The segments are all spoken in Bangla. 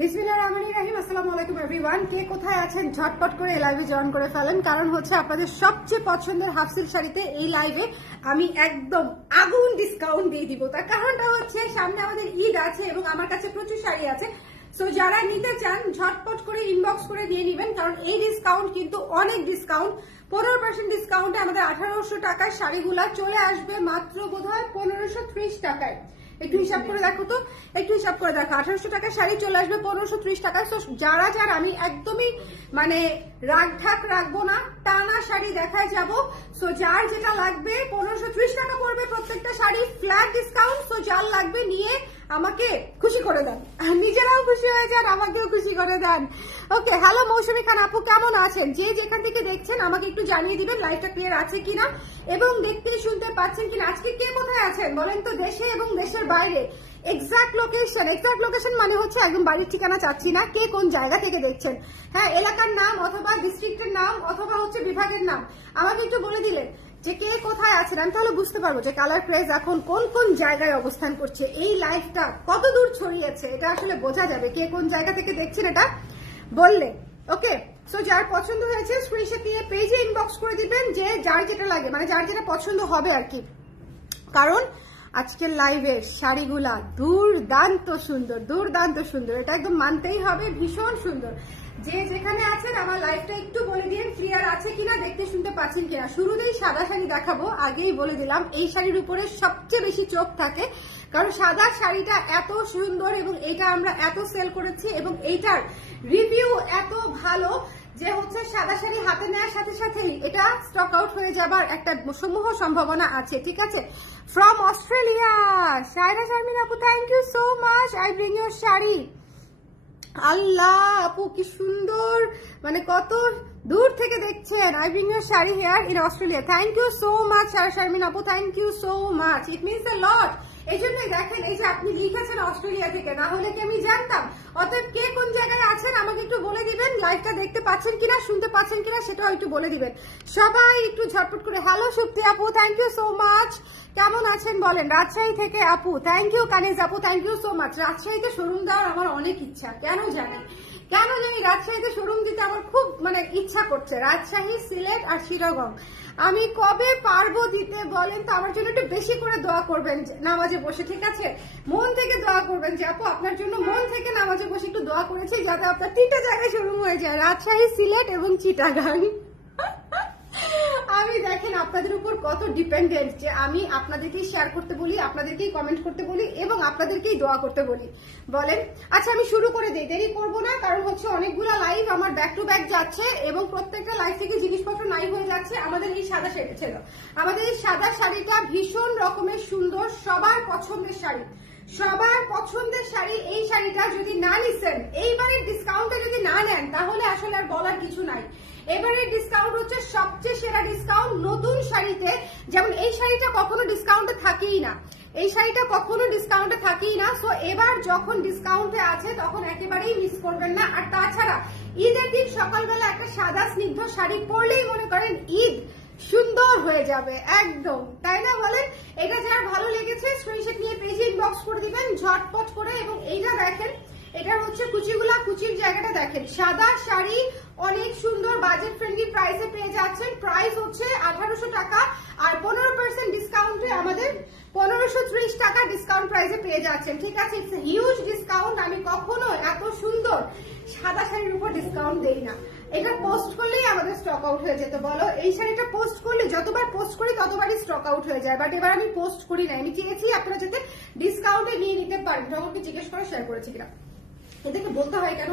বিসমিল্লাহিররহমানিররহিম। আসসালামু আলাইকুম এভরিওয়ান। কে কোথায় আছেন ঝটপট করে এই লাইভে জয়েন করে ফেলেন, কারণ হচ্ছে আপনাদের সবচেয়ে পছন্দের হাফ সিল্ক শাড়িতে এই লাইভে আমি একদম আগুন ডিসকাউন্ট দিয়ে দিব। তার কারণটা হচ্ছে সামনে আমাদের ঈদ আছে এবং আমার কাছে প্রচুর শাড়ি আছে। সো যারা নিতে চান ঝটপট করে ইনবক্স করে দিয়ে নেবেন, কারণ এই ডিসকাউন্ট কিন্তু অনেক ডিসকাউন্ট। 15% ডিসকাউন্টে আমাদের 1800 টাকার শাড়িগুলা চলে আসবে মাত্র বোধহয় 1530 টাকায়। একটু হিসাব করে দেখো তো, একটু হিসাব করে দেখো, 1800 টাকার শাড়ি চলে আসবে 1530 টাকায়। তো যারা যারা আমি একদমই মানে রাগ ঢাক রাখবো না, টানা শাড়ি দেখায় যাব। সো যার যেটা লাগবে 1530 টাকা পড়বে প্রত্যেকটা শাড়ি, ফ্ল্যাট ডিসকাউন্ট। সো যার লাগবে নিয়ে আমাকে খুশি করে দেন, নিজেরাও খুশি হয়ে যান, আমাকেও খুশি করে দেন। ওকে, হ্যালো মৌসুমী খান আপু, কেমন আছেন? যে যেখান থেকে দেখছেন আমাকে একটু জানিয়ে দিবেন লাইভটা ক্লিয়ার আছে কিনা এবং দেখতে শুনতে পাচ্ছেন কিনা। আজকে কে কোথায় আছেন বলেন তো, দেশে এবং দেশের বাইরে। এক্সাক্ট লোকেশন মানে হচ্ছে একদম বাড়ির ঠিকানা চাচ্ছি না, কে কোন জায়গা থেকে দেখছেন। হ্যাঁ, এলাকার নাম অথবা ডিস্ট্রিক্টের নাম অথবা হচ্ছে বিভাগের নাম আমাকে একটু বলে দিলেন যে কে কোথায় আছেন, আমি তাহলে বুঝতে পারবো যে কালার প্রাইস এখন কোন কোন জায়গায় অবস্থান করছে, এই লাইভটা কত দূর ছড়িয়েছে, এটা আসলে বোঝা যাবে কে কোন জায়গা থেকে দেখছেন এটা বললে। ওকে, সো যার পছন্দ হয়েছে স্ক্রিনশট দিয়ে পেজে ইনবক্স করে দিবেন, যে যার যেটা লাগে মানে যার যেটা পছন্দ হবে আর কি। কারণ আজকের লাইভের শাড়িগুলা দুর্দান্ত সুন্দর, দুর্দান্ত সুন্দর, এটা একদম মানতেই হবে, ভীষণ সুন্দর। যে যেখানে আছেন আমার লাইভটা একটু বলে দিন ক্লিয়ার আছে কিনা, দেখতে শুনতে পাচ্ছেন কিনা। শুরুতেই সাদা শাড়ি দেখাবো, আগেই বলে দিলাম এই শাড়ির উপরে সবচেয়ে বেশি চোখ থাকে, কারণ সাদা শাড়িটা এত সুন্দর এবং এটা আমরা এত সেল করেছি এবং এইটার রিভিউ এত ভালো যে হচ্ছে সাদা শাড়ি হাতে নেওয়ার সাথে সাথেই এটা স্টক আউট হয়ে যাবার একটা সমূহ সম্ভাবনা আছে। ঠিক আছে, ফ্রম অস্ট্রেলিয়া শায়রা শারমিন আপু, thank you so much. I bring your sari. Allah আপু কি সুন্দর, মানে কত দূর থেকে দেখছেন। I bring your sari here in Australia, thank you so much Shaira Sharmin আপু, thank you so much. It means a lot. এই জন্যই দেখেন এই যে আপনি লিখেছেন অস্ট্রেলিয়া থেকে, না হলে কি আমি জানতাম। অতএব কে কোন জায়গায় আছেন আমাকে একটু বলে দিবেন, লাইভটা দেখতে পাচ্ছেন কিনা, শুনতে পাচ্ছেন কিনা সেটাও একটু বলে দিবেন সবাই একটু ঝটপট করে। হ্যালো সুপ্তি আপু, থ্যাংক ইউ সো মাচ। কেমন আছেন বলেন? রাজশাহী থেকে আপু, থ্যাংক ইউ। কানিজ আপু, থ্যাংক ইউ সো মাচ। রাজশাহীতে শোরুম দেওয়ার আমার অনেক ইচ্ছা, কেন জানি রাজশাহীতে শোরুম দিতে আমার খুব মানে ইচ্ছা করছে। রাজশাহী, সিলেট আর চিটাগং আমি কবে পারবো দিতে বলেন তো? আমার জন্য একটু বেশি করে দোয়া করবেন নামাজে বসে, ঠিক আছে? মন থেকে দোয়া করবেন যে আপু আপনার জন্য মন থেকে নামাজে বসে একটু দোয়া করেছি যাতে আপনার 3টা জায়গায় শোরুম হয়ে যায়, রাজশাহী, সিলেট এবং চিটাগাং। আমি দেখেন আপনাদের উপর কত ডিপেন্ডেন্ট যে আমি আপনাদেরকেই শেয়ার করতে বলি, আপনাদেরকেই কমেন্ট করতে বলি এবং আপনাদেরকেই দোয়া করতে বলি বলেন। আচ্ছা আমি শুরু করে দিই, দেরি করবো না, কারণ হচ্ছে অনেকগুলো লাইভ আমার ব্যাক টু ব্যাক যাচ্ছে এবং প্রত্যেকটা লাইভ থেকে জিনিসপত্র নাই হয়ে যাচ্ছে। আমাদের এই সাদা শাড়ি ছিল, আমাদের এই সাদা শাড়িটা ভীষণ রকমের সুন্দর, সবার পছন্দের শাড়ি, সবার পছন্দের শাড়ি। এই শাড়িটা যদি না নিছেন, এইবারের ডিসকাউন্টে যদি না নেন, তাহলে আসলে আর বলার কিছু নাই। এবারের ডিসকাউন্ট হচ্ছে সবচেয়ে সেরা ডিসকাউন্ট নতুন শাড়িতে। যেমন এই শাড়িটা কখনো ডিসকাউন্টে থাকেই না, এই শাড়িটা কখনো ডিসকাউন্টে থাকেই না। সো এবার যখন ডিসকাউন্টে আছে তখন একেবারেই মিস করবেন না। আর তাছাড়া ঈদের দিন সকালবেলা একটা সাদা স্নিগ্ধ শাড়ি পরলেই মনে করেন ঈদ সুন্দর হয়ে যাবে একদম, তাই না বলেন? এটা যার ভালো লেগেছে স্ক্রিনশট নিয়ে পেজে ইনবক্স করে দিবেন ঝটপট করে। এবং এইটা দেখেন, এটা হচ্ছে কুচিগুলা, কুচির জায়গাটা দেখেন, সাদা শাড়ি অনেক সুন্দর বাজেট ফ্রেন্ডলি প্রাইসে পেয়ে যাচ্ছেন। প্রাইস হচ্ছে 1800 টাকা আর 15% ডিসকাউন্টে আমাদের 1530 টাকা ডিসকাউন্ট প্রাইসে পেয়ে যাচ্ছেন। ঠিক আছে, ইটস হিউজ ডিসকাউন্ট। আমি কখনো এত সুন্দর সাদা শাড়ির উপর ডিসকাউন্ট দেই না। এটা পোস্ট করলেই আমাদের স্টক আউট হয়ে যেত, বলো? এই শাড়িটা পোস্ট করলে, যতবার পোস্ট করি ততবারই স্টক আউট হয়ে যায়, বাট এবার আমি পোস্ট করি না। আমি চেয়েছি আপনারা যাতে ডিসকাউন্টে নিয়ে নিতে পারেন। সকলকে জিজ্ঞেস করে শেয়ার করেছি কিনা, এদেরকে বলতে হয় কেন?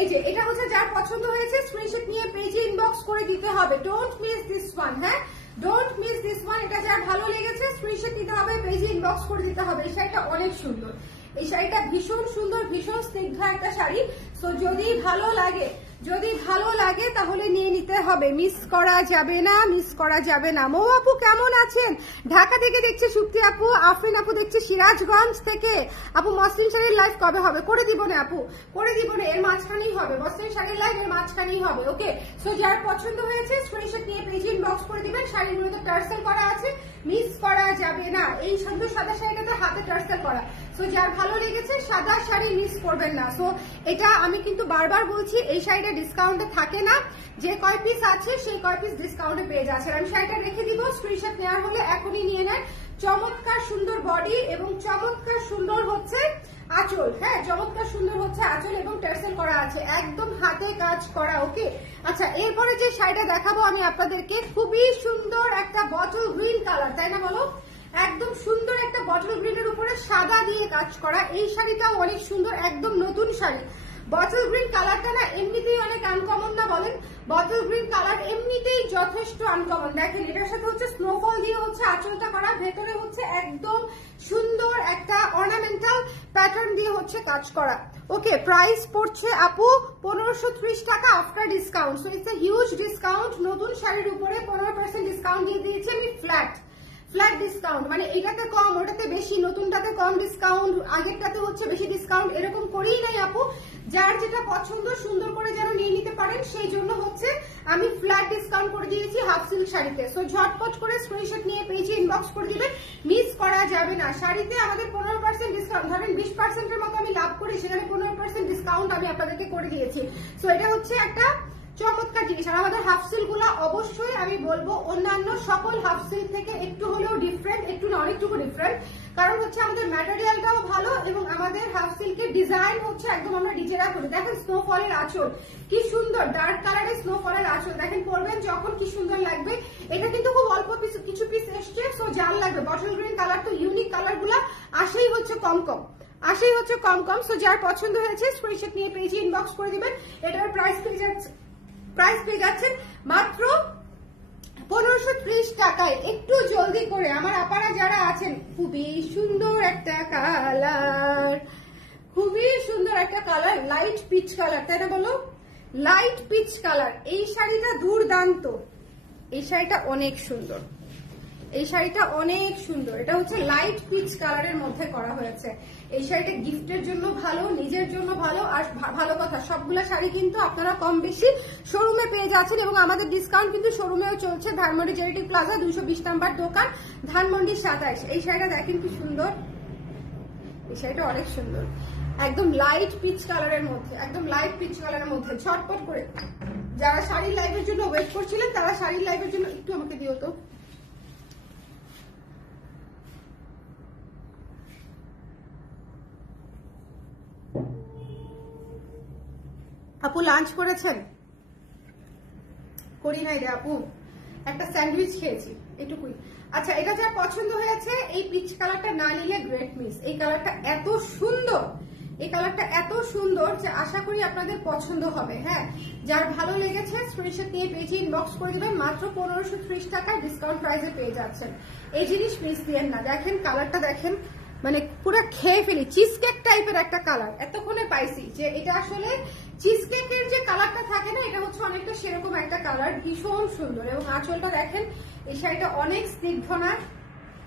এই যে এটা হচ্ছে যার পছন্দ হয়েছে স্ক্রিনশট নিয়ে পেজে ইনবক্স করে দিতে হবে। ডোন্ট মিস দিস ওয়ান, হ্যাঁ ডোন্ট মিস দিস ওয়ান। এটা যার ভালো লেগেছে স্ক্রিনশট নিতে হবে, পেজে ইনবক্স করে দিতে হবে। এই শাড়িটা অনেক সুন্দর, এই শাড়িটা ভীষণ সুন্দর, ভীষণ স্নিগ্ধ একটা শাড়ি। সো যদি ভালো লাগে তাহলে নিয়ে নিতে হবে, মিস করা যাবে না, মিস করা যাবে না। মৌ আপু কেমন আছেন? ঢাকা থেকে দেখছে সুপ্তি আপু, আফরিন আপু দেখছে সিরাজগঞ্জ থেকে। আপু মসলিন শাড়ির লাইভ কবে হবে? করে দিব না আপু, করে দিব না, এর মাঝখানেই হবে। মসলিন শাড়ির লাইভ এর মাঝখানেই হবে। ওকে, সো যার পছন্দ হয়েছে স্ক্রিনশট নিয়ে পেজে ইনবক্স করে দিবেন। শাড়িগুলোতে টার্সেল করা আছে, মিস করা যাবে না। এই সুন্দর সাদা শাড়িটাতে হাতে টার্সেল করা। সো যার ভালো লেগেছে সাদা শাড়ি মিস করবেন না। সো এটা আমি কিন্তু বারবার বলছি, এই শাড়িটা ডিসকাউন্টে থাকে না, যে কয় পিস আছে সেই কয় পিস ডিসকাউন্টে পেয়ে যাচ্ছে। আমি শাড়িটা রেখে দিব, স্ক্রিনশট নেওয়ার হলে এখনই নিয়ে নেন। চমৎকার সুন্দর বডি এবং চমৎকার সুন্দর হচ্ছে আঁচল। হ্যাঁ, চমৎকার সুন্দর হচ্ছে আঁচল এবং টার্সেল করা আছে, একদম হাতে কাজ করা। ওকে, আচ্ছা এরপরে যে শাড়িটা দেখাবো আমি আপনাদেরকে, খুবই সুন্দর একটা বটল গ্রিন কালার, তাই না বলো? একদম সুন্দর একটা বটল গ্রিনের উপরে সাদা দিয়ে কাজ করা। এই শাড়িটাও অনেক সুন্দর, একদম নতুন শাড়ি। বটল গ্রিন কালারটা না এমনিতেই অনেক আনকমন না বলেন? বটল গ্রিন কালার এমনিতেই যথেষ্ট আনকমন। দেখেন এটার সাথে হচ্ছে স্নোফল দিয়ে হচ্ছে আঁচলটা করা, ভেতরে হচ্ছে একদম সুন্দর একটা অর্নামেন্টাল প্যাটার্ন দিয়ে হচ্ছে কাজ করা। ওকে, প্রাইস পড়ছে আপু 1530 টাকা after discount. So it's a huge discount. নতুন শাড়ির উপরে 15% ডিসকাউন্ট দিয়ে দিয়েছি আমি, ফ্ল্যাট ডিসকাউন্ট। মানে এটাতে কম ওটাতে বেশি, নতুনটাতে কম ডিসকাউন্ট, আগেরটাতে হচ্ছে বেশি ডিসকাউন্ট, এরকম করেই নাই আপু। যার যেটা পছন্দ সুন্দর করে যেন নিয়ে নিতে পারেন, সেই জন্য হচ্ছে আমি ফ্ল্যাট ডিসকাউন্ট করে দিয়েছি হাফ সিল্ক শাড়িতে। সো ঝটপট করে স্ক্রিনশট নিয়ে পেজে ইনবক্স করে দিবেন, মিস করা যাবে না। শাড়িতে আমাদের 15% ডিসকাউন্ট, ধরেন 20%-এর মতো আমি লাভ করি, সেখানে 15% ডিসকাউন্ট আমি আপনাদেরকে করে দিয়েছি। সো এটা হচ্ছে একটা চমৎকার জিনিস। আর আমাদের হাফ সিল্ক গুলো অবশ্যই আমি বলবো অন্যান্য সকল হাফ সিল্ক থেকে একটু হলেও ডিফারেন্ট, একটু না অনেকটুকু ডিফারেন্ট। কারণ হচ্ছে আমাদের ম্যাটেরিয়ালটাও ভালো এবং আমাদের হাফ সিল্কের ডিজাইন হচ্ছে একদম আমরা নিজেরা করি। দেখেন স্নোফলের আঁচল কি সুন্দর, ডার্ক কালারের স্নোফলের আঁচল দেখেন, পরবেন যখন কি সুন্দর লাগবে। এটা কিন্তু খুব অল্প কিছু পিস এসছে। সো যার লাগবে বটল গ্রিন কালার, তো ইউনিক কালার গুলা আসেই হচ্ছে কম কম। সো যার পছন্দ হয়েছে স্ক্রিনশট নিয়ে পেজে ইনবক্স করে দিবেন। এটার প্রাইস পেয়ে যাচ্ছেন মাত্র 1530 টাকায়। একটু জলদি করে আমার আপারা যারা আছেন, খুবই সুন্দর একটা কালার, খুবই সুন্দর একটা কালার, লাইট পিচ কালার, তাই না বলো? Light peach colour. এই শাড়িটা দুর্দান্ত, এই শাড়িটা অনেক সুন্দর, এই শাড়িটা অনেক সুন্দর। এটা হচ্ছে লাইট পিচ কালারের মধ্যে করা হয়েছে। এই শাড়িটা গিফটের জন্য ভালো, নিজের জন্য ভালো। আর ভালো কথা, সবগুলা শাড়ি কিন্তু আপনারা কম বেশি শোরুমে পেয়ে যাচ্ছেন এবং আমাদের ডিসকাউন্ট কিন্তু শোরুমেও চলছে। ধানমন্ডি চ্যারিটি প্লাজা 220 নাম্বার দোকান, ধানমন্ডি 27। এই শাড়িটা দেখেন কি সুন্দর, এই শাড়িটা অনেক সুন্দর, একদম লাইট পিচ কালারের মধ্যে, একদম লাইট পিচ কালারের মধ্যে। ঝটপট করে যারা শাড়ির লাইভের জন্য ওয়েট করছিলেন, তারা শাড়ির লাইভের জন্য একটু আমাকে দিও তো। আপু লাঞ্চ করেছেন? করি নাই রে আপু, একটা স্যান্ডউইচ খেয়েছি এটুকুই। আচ্ছা, এটা যা পছন্দ হয়েছে, এই পিচ কালারটা না নিলে গ্রেট মিস। এই কালারটা এত সুন্দর, এই কালারটা এত সুন্দর যে আশা করি আপনাদের পছন্দ হবে। হ্যাঁ, যার ভালো লেগেছে স্ক্রিনশট নিয়ে পেজে ইনবক্স করে দিবেন। মাত্র 1530 টাকায় ডিসকাউন্ট প্রাইসে পেয়ে যাচ্ছেন। এই জিনিস মিস দিয়েন না। দেখেন কালারটা দেখেন, মানে পুরো খেয়ে ফেলি, চিজ কেক টাইপের একটা কালার। এতক্ষণে পাইছি যে এটা আসলে চিজ কেকের যে কালারটা থাকে না, এটা হচ্ছে অনেকটা সেরকম একটা কালার, ভীষণ সুন্দর। এবং আঁচলটা দেখেন, এই শাড়িটা অনেক স্নিগ্ধ না,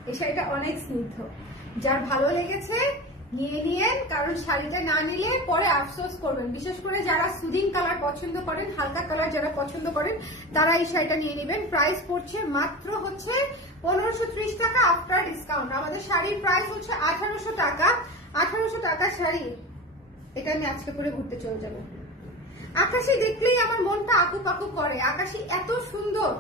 এই শাড়িটা অনেক স্নিগ্ধ। যার ভালো লেগেছে নিয়ে নিয়েন, কারণ শাড়িটা না নিলে পরে আফসোস করবেন। বিশেষ করে যারা সুদিং কালার পছন্দ করেন, হালকা কালার যারা পছন্দ করেন, তারা এই শাড়িটা নিয়ে নেবেন। প্রাইস পড়ছে মাত্র হচ্ছে 1530 টাকা আফটার ডিসকাউন্ট। আমাদের শাড়ির প্রাইস হচ্ছে 1800 টাকা। 1800 টাকা শাড়ি, এটা আমি আজকে পরে ঘুরতে চলে যাবো। আকাশি দেখলেই আমার মনটা আকুক আকুক করে। আকাশি এত সুন্দর,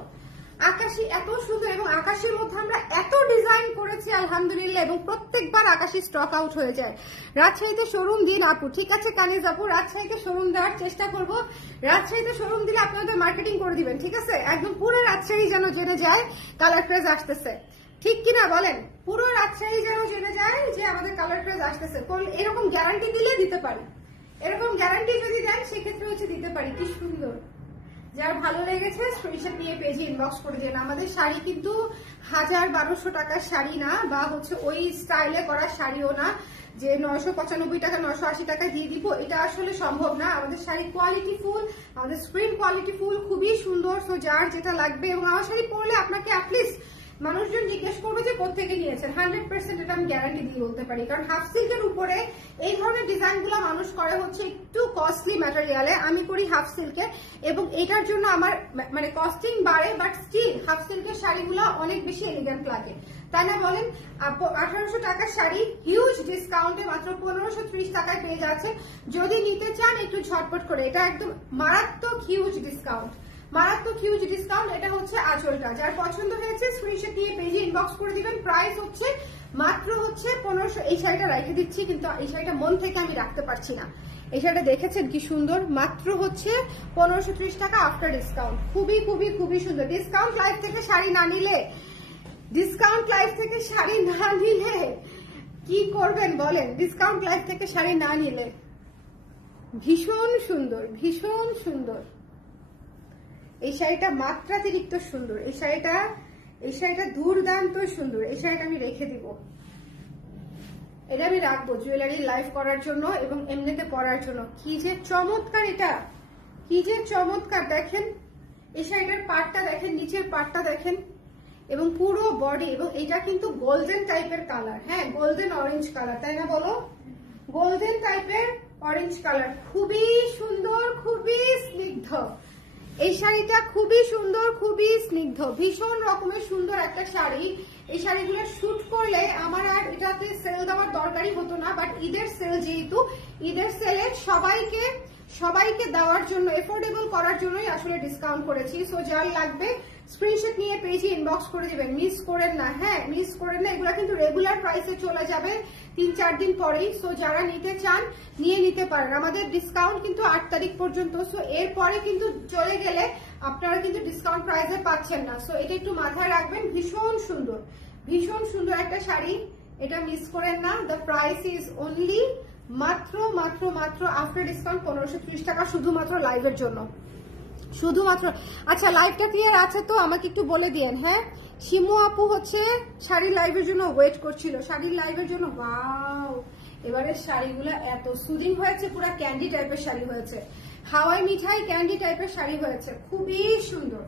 আকাশি এত সুন্দর, এবং আকাশের মধ্যে আমরা এত ডিজাইন করেছি আলহামদুলিল্লাহ, এবং প্রত্যেকবার আকাশি স্টক আউট হয়ে যায়। রাজশাহীতে শোরুম দিন আপু। ঠিক আছে কানিজ আপু, রাজশাহীতে শোরুম দেওয়ার চেষ্টা করব। রাজশাহীতে শোরুম দিলে আপনাদের মার্কেটিং করে দিবেন, ঠিক আছে? একদম পুরো রাজশাহী যেন জেনে যায় কালার ক্রেজ আসতেছে, ঠিক কিনা বলেন? পুরো রাজশাহী যেন জেনে যায় যে আমাদের কালার ক্রেজ আসতেছে। এরকম গ্যারান্টি দিলে দিতে পারি, এরকম গ্যারান্টি যদি দেন সেক্ষেত্রে হচ্ছে দিতে পারি। কি সুন্দর, যার ভালো লেগেছে স্ক্রিনশট নিয়ে পেজে ইনবক্স করে দিন। আমাদের শাড়ি কিন্তু 1000-1200 টাকার শাড়ি না, বা হচ্ছে ওই স্টাইলে করা শাড়িও না যে 995 টাকা 980 টাকা দিয়ে দিব, এটা আসলে সম্ভব না। আমাদের শাড়ি কোয়ালিটি ফুল, আমাদের স্ক্রিন কোয়ালিটি ফুল, খুবই সুন্দর। সো যার যেটা লাগবে, এবং আমার শাড়ি পরলে আপনাকে অ্যাটলিস্ট মানুষজন জিজ্ঞেস করবে যে কোথেকে নিয়েছেন। 100% এটা আমি গ্যারান্টি দিয়ে বলতে পারি, কারণ হাফ সিল্কের উপরে এই ধরনের ডিজাইন গুলো মানুষ করে হচ্ছে একটু কস্টলি ম্যাটেরিয়ালে, আমি করি হাফ সিল্কে, এবং এটার জন্য আমার মানে কস্টিং বাড়ে, বাট স্টিল হাফ সিল্কের শাড়িগুলো অনেক বেশি এলিগেন্ট লাগে। তাই না বলেন? 1800 টাকার শাড়ি হিউজ ডিসকাউন্টে মাত্র 1530 টাকায় পেয়ে যাচ্ছেন। যদি নিতে চান একটু ঝটপট করে, এটা একদম মারাত্মক হিউজ ডিসকাউন্ট, মারাত্মক হিউজ ডিসকাউন্ট। এটা হচ্ছে আঁচলটা, যার পছন্দ হয়েছে স্ক্রিনশট নিয়ে পেজে ইনবক্স করে দিবেন। প্রাইস হচ্ছে মাত্র হচ্ছে 1500। এই শাড়িটা রেখে দিচ্ছি, কিন্তু এই শাড়িটা মন থেকে আমি রাখতে পারছি না। এই শাড়িটা দেখেছেন কি সুন্দর, মাত্র হচ্ছে 1530 টাকা আফটার ডিসকাউন্ট। খুবই খুবই খুবই সুন্দর। ডিসকাউন্ট লাইভ থেকে শাড়ি না নিলে, ডিসকাউন্ট লাইভ থেকে শাড়ি না নিলে কি করবেন বলেন? ডিসকাউন্ট লাইভ থেকে শাড়ি না নিলে ভীষণ সুন্দর, ভীষণ সুন্দর। এই শাড়িটা মাত্রাতিরিক্ত সুন্দর। এই শাড়িটা দুর্দান্ত সুন্দর। এই শাড়িটা আমি রেখে দিব, এটা আমি রাখবো জুয়েলারি লাইভ করার জন্য এবং এমনিতে পরার জন্য। কি যে চমৎকার, এটা কি যে চমৎকার। দেখেন এই শাড়িটার পাটটা দেখেন, নিচের পাটটা দেখেন, এবং পুরো বডি। এবং এটা কিন্তু গোল্ডেন টাইপের কালার, হ্যাঁ গোল্ডেন অরেঞ্জ কালার, তাই না বলো? গোল্ডেন টাইপের অরেঞ্জ কালার, খুবই সুন্দর, খুবই স্নিগ্ধ। এই শাড়িটা খুবই সুন্দর, খুবই স্নিগ্ধ, ভীষণ রকমের সুন্দর একটা শাড়ি। এই শাড়িগুলো শুট করলে আমার আর এটাতে সেল দেওয়ার দরকারই হতো না, বাট ঈদের সেল যেহেতু, ঈদের সেলে সবাইকে দেওয়ার জন্য, এফোর্ডেবল করার জন্যই আসলে ডিসকাউন্ট করেছি। সো যার লাগবে স্ক্রিনশট নিয়ে পেজে ইনবক্স করে দিবেন, মিস করেন না। হ্যাঁ মিস করেন না, এগুলা কিন্তু রেগুলার প্রাইসে চলে যাবে 3-4 দিন পরেই। সো যারা নিতে চান নিয়ে নিতে পারেন। আমাদের ডিসকাউন্ট কিন্তু 8 তারিখ পর্যন্ত। সো এরপরে কিন্তু চলে গেলে আপনারা কিন্তু ডিসকাউন্ট প্রাইসে পাচ্ছেন না। সো এটা একটু মাথায় রাখবেন। ভীষণ সুন্দর, ভীষণ সুন্দর একটা শাড়ি, এটা মিস করেন না। দ্য প্রাইস ইজ অনলি মাত্র মাত্র মাত্র আফটার ডিসকাউন্ট 1530 টাকা, শুধুমাত্র লাইভের জন্য, শুধুমাত্র। আচ্ছা লাইভটা ক্লিয়ার আছে তো? আমাকে একটু বলে দিয়েন। হ্যাঁ শিমু আপু হচ্ছে শাড়ির লাইভের জন্য ওয়েট করছিল, শাড়ির লাইভের জন্য। ওয়াও, এবারে শাড়িগুলো এত সুদিং হয়েছে, পুরো ক্যান্ডি টাইপের শাড়ি হয়েছে, হাওয়াই মিঠাই ক্যান্ডি টাইপের শাড়ি হয়েছে, খুবই সুন্দর।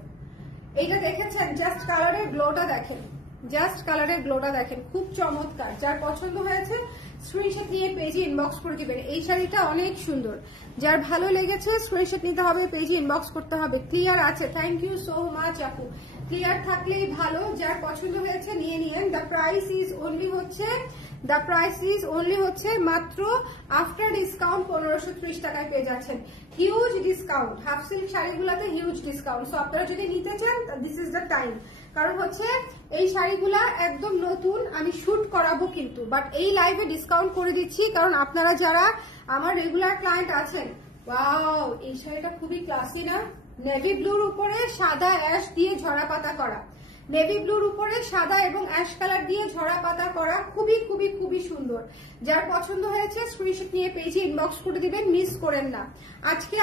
এটা দেখেছেন? জাস্ট কালারের গ্লোটা দেখেন, জাস্ট কালারের গ্লোটা দেখেন, খুব চমৎকার। যার পছন্দ হয়েছে স্ক্রিনশট নিয়ে পেজে ইনবক্স করে দিবেন। এই শাড়িটা অনেক সুন্দর, যার ভালো লেগেছে স্ক্রিনশট নিতে হবে, পেজে ইনবক্স করতে হবে। ক্লিয়ার আছে? থ্যাংক ইউ সো মাচ আপু, ক্লিয়ার থাকলেই ভালো। যার পছন্দ হয়েছে নিয়ে নিয়েন। দ্য প্রাইস ইজ অনলি হচ্ছে মাত্র আফটার ডিসকাউন্ট 1530 টাকায় পেয়ে যাচ্ছেন। হিউজ ডিসকাউন্ট, হাফ সিল্ক শাড়িগুলোতে হিউজ ডিসকাউন্ট। সো আপনারা যদি নিতে চান দিস ইজ দ্য টাইম। কারণ হচ্ছে এই শাড়িগুলা একদম নতুন, আমি শুট করাবো কিন্তু, বাট এই লাইভে ডিসকাউন্ট করে দিচ্ছি। কারণ আপনারা যারা আমার রেগুলার ক্লায়েন্ট আছেন, ওয়াও এই শাড়িটা খুবই ক্লাসি না? নেভি ব্লুর উপরে সাদা অ্যাশ দিয়ে ঝরা পাতা করা, নেভি ব্লুর উপরে সাদা এবং অ্যাশ কালার দিয়ে ঝরা পাতা করা, খুবই খুবই খুবই সুন্দর। যার পছন্দ হয়েছে স্ক্রিনশট নিয়ে পেজে ইনবক্স করে দিবেন, মিস করেন না। আজকে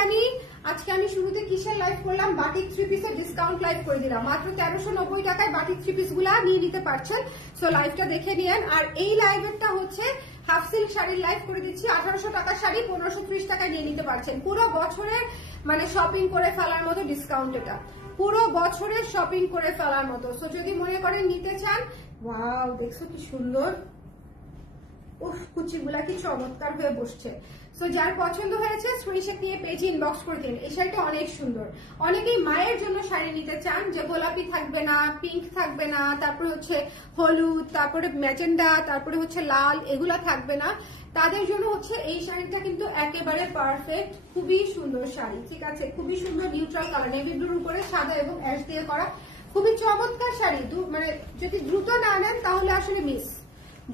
আমি শুরুতে কিসের লাইভ করলাম? বাটিক 3 পিসের ডিসকাউন্ট লাইভ করে দিলাম। মাত্র 1390 টাকায় বাটিক 3 পিস গুলা নিয়ে নিতে পারছেন। সো লাইভটা দেখে নিয়েন। আর এই লাইভেরটা হচ্ছে হাফ সিল্ক শাড়ির লাইভ করে দিচ্ছি। 1800 টাকার শাড়ি 1530 টাকায় নিয়ে নিতে পারছেন। পুরো বছরের মানে শপিং করে ফেলার মতো ডিসকাউন্ট, এটা পুরো বছরের শপিং করে ফেলার মতো। সো যদি মনে করেন নিতে চান, ওয়াও দেখছো কি সুন্দর, উফ কুচিগুলা কি চমৎকার হয়ে বসছে। সো যার পছন্দ হয়েছে স্ক্রিনশট নিয়ে পেজে ইনবক্স করে দিন। এই শাড়িটা অনেক সুন্দর। অনেকেই মায়ের জন্য শাড়ি নিতে চান, যে গোলাপি থাকবে না, পিঙ্ক থাকবে না, তারপরে হচ্ছে হলুদ, তারপরে ম্যাজেন্ডা, তারপরে হচ্ছে লাল, এগুলা থাকবে না। তাদের জন্য হচ্ছে এই শাড়িটা কিন্তু একেবারে পারফেক্ট, খুবই সুন্দর শাড়ি। ঠিক আছে, খুবই সুন্দর নিউট্রাল কালার, নেভি ব্লুর উপরে সাদা এবং অ্যাশ দিয়ে করা, খুবই চমৎকার শাড়ি। মানে যদি দ্রুত না নেন তাহলে আসলে মিস,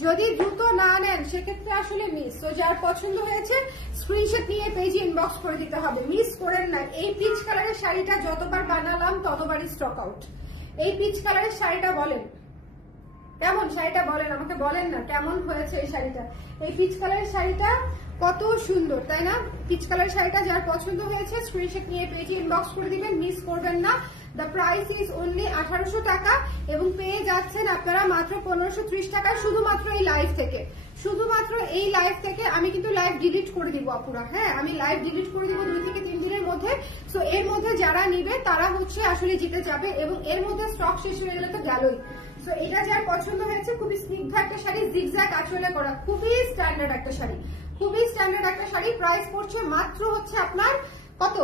যদি দ্রুত না নেন সেক্ষেত্রে আসলে মিস। তো যার পছন্দ হয়েছে স্ক্রিনশট নিয়ে পেজে ইনবক্স করে দিতে হবে, মিস করেন না। এই পিচ কালারের শাড়িটা যতবার বানালাম ততবারই স্টক আউট। এই পিচ কালারের শাড়িটা বলেন কেমন, শাড়িটা বলেন আমাকে, বলেন না কেমন হয়েছে এই শাড়িটা। এই পিচ কালারের শাড়িটা কত সুন্দর, তাই না? পিচ কালার শাড়িটা যার পছন্দ হয়েছে স্ক্রিনশট নিয়ে পেজে ইনবক্স করে দিবেন, মিস করবেন না। দ্য প্রাইস ইজ অনলি 1800 টাকা এবং পেয়ে যাচ্ছেন আপনারা মাত্র 1530 টাকায়, শুধুমাত্র এই লাইভ থেকে। শুধুমাত্র এই লাইভ থেকে। আমি কিন্তু লাইভ ডিলিট করে দিব আপুরা, হ্যাঁ আমি লাইভ ডিলিট করে দিব 2 থেকে 3 দিনের মধ্যে। সো এর মধ্যে যারা নিবে তারা হচ্ছে আসলে জিতে যাবে, এবং এর মধ্যে স্টক শেষ হয়ে গেলে তো গেলই। সো এটা যার পছন্দ হয়েছে, খুবই স্নিগ্ধ একটা শাড়ি, জিগজ্যাগ আঁচলে করা, খুবই স্ট্যান্ডার্ড একটা শাড়ি, খুবই স্ট্যান্ডার্ড একটা শাড়ি। প্রাইস পড়ছে মাত্র হচ্ছে আপনার কত,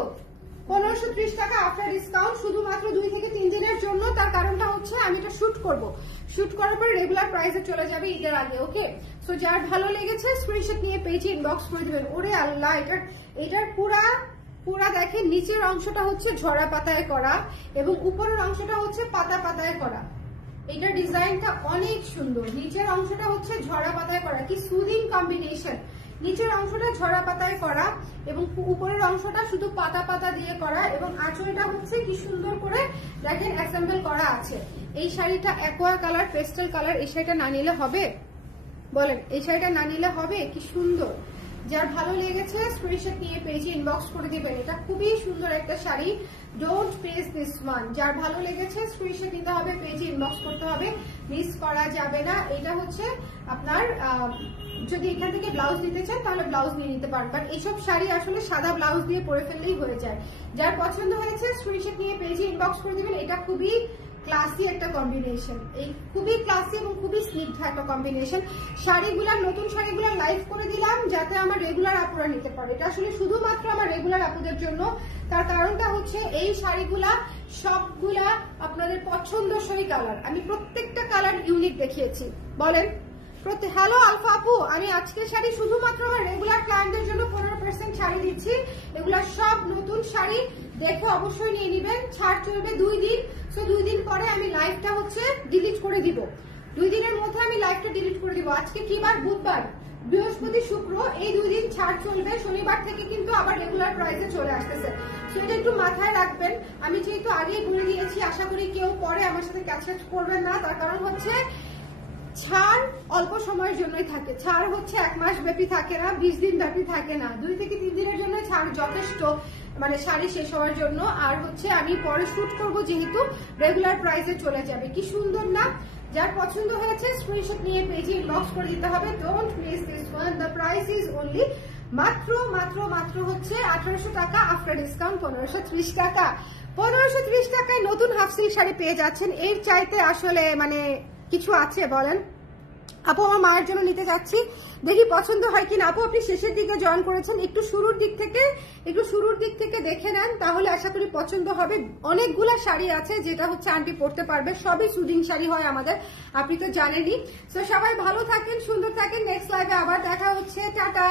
1530 টাকা আফটার ডিসকাউন্ট, শুধুমাত্র 2 থেকে 3 দিনের জন্য। তার কারণটা হচ্ছে আমি এটা শুট করব, শুট করার পর রেগুলার প্রাইসে চলে যাবে ঈদের আগে। ওকে, সো যার ভালো লেগেছে স্ক্রিনশট নিয়ে পেজে ইনবক্স করে দিবেন। ওরে আল্লাহ, এটার পুরা দেখেন নিচের অংশটা হচ্ছে ঝরা পাতায় করা এবং উপরের অংশটা হচ্ছে পাতা পাতায় করা। এটার ডিজাইনটা অনেক সুন্দর। নিচের অংশটা হচ্ছে ঝরা পাতায় করা, কি সুদিং কম্বিনেশন। নিচের অংশটা ঝরা পাতায় করা এবং উপরের অংশটা শুধু পাতা পাতা দিয়ে করা এবং আঁচলটা হচ্ছে কি সুন্দর করে দেখেন অ্যাসেম্বল করা আছে। এই শাড়িটা অ্যাকোয়া কালার, পেস্টেল কালার, এই শাড়িটা না নিলে হবে? বলেন, এই শাড়িটা না নিলে হবে? কি সুন্দর। যার ভালো লেগেছে স্ক্রিনশট নিয়ে পেজে ইনবক্স করে দিবেন। এটা খুবই সুন্দর একটা sari, don't miss this one. যার ভালো লেগেছে স্ক্রিনশট নিতে হবে, পেজে ইনবক্স করতে হবে, মিস করা যাবে না। এটা হচ্ছে আপনার যদি এখান থেকে ব্লাউজ নিতে চান তাহলে ব্লাউজ নিয়ে নিতে পারেন, বাট এইসব শাড়ি আসলে সাদা ব্লাউজ দিয়ে পরে ফেললেই হয়ে যায়। যার পছন্দ হয়েছে স্ক্রিনশট নিয়ে পেজে ইনবক্স করে দিবেন। এটা খুবই ক্লাসি একটা কম্বিনেশন, এই খুবই ক্লাসি এবং খুবই স্নিগ্ধ একটা কম্বিনেশন। শাড়িগুলা নতুন শাড়িগুলা লাইভ করে দিলাম যাতে আমার রেগুলার আপুরা নিতে পারে। এটা আসলে শুধুমাত্র আমার রেগুলার আপুদের জন্য। তার কারণটা হচ্ছে এই শাড়িগুলা সবগুলা আপনাদের পছন্দসই কালার, আমি প্রত্যেকটা কালার ইউনিক দেখিয়েছি। বলেন হ্যালো আলফা আপু, আমি আজকের শাড়ি শুধুমাত্র আমার রেগুলার ক্লায়েন্টদের জন্য 15% ছাড়ি দিচ্ছি। এগুলা সব নতুন শাড়ি, দেখে অবশ্যই নিয়ে নিবেন। ছাড় চলবে 2 দিন, সো 2 দিন পরে আমি লাইভটা হচ্ছে ডিলিট করে দিব। 2 দিনের মধ্যে আমি লাইভটা ডিলিট করে দিব। আজকে কি বার? বুধবার, বৃহস্পতি, শুক্র, এই 2 দিন ছাড় চলবে। শনিবার থেকে কিন্তু আবার রেগুলার প্রাইসে চলে আসতেছে, সেটা একটু মাথায় রাখবেন। আমি যেহেতু আগেই বলে দিয়েছি, আশা করি কেউ পরে আমার সাথে ক্যাচআপ করবেন না। তার কারণ হচ্ছে ছাড় অল্প সময়ের জন্যই থাকে, ছাড় হচ্ছে 1 মাস ব্যাপী থাকে না, 20 দিন ব্যাপী থাকে না। 2 থেকে 3 দিনের জন্য ছাড় যথেষ্ট, মানে শাড়ি শেষ হওয়ার জন্য। আর হচ্ছে আমি পরে শুট করব, যেহেতু রেগুলার প্রাইসে চলে যাবে। কি সুন্দর না? যার পছন্দ হয়েছে স্ক্রিনশট নিয়ে পেজে ইনবক্স করে দিতে হবে। Don't miss this one. The price is only মাত্র মাত্র মাত্র হচ্ছে 1800 টাকা আফটার ডিসকাউন্ট। 1530 টাকা, 1530 টাকায় নতুন হাফ সিল্ক শাড়ি পেয়ে যাচ্ছেন। এর চাইতে আসলে মানে কিছু আছে? বলেন আপু, আমার মায়ের জন্য নিতে যাচ্ছি, দেখি পছন্দ হয় কিনা। আপু আপনি শেষের দিকে জয়েন করেছেন, একটু শুরুর দিক থেকে দেখে নেন, তাহলে আশা করি পছন্দ হবে। অনেকগুলা শাড়ি আছে যেটা হচ্ছে আন্টি পরতে পারবে, সবই সুদিং শাড়ি হয় আমাদের, আপনি তো জানেনই। তো সবাই ভালো থাকেন, সুন্দর থাকেন। নেক্সট লাইভে আবার দেখা হচ্ছে, টাটা।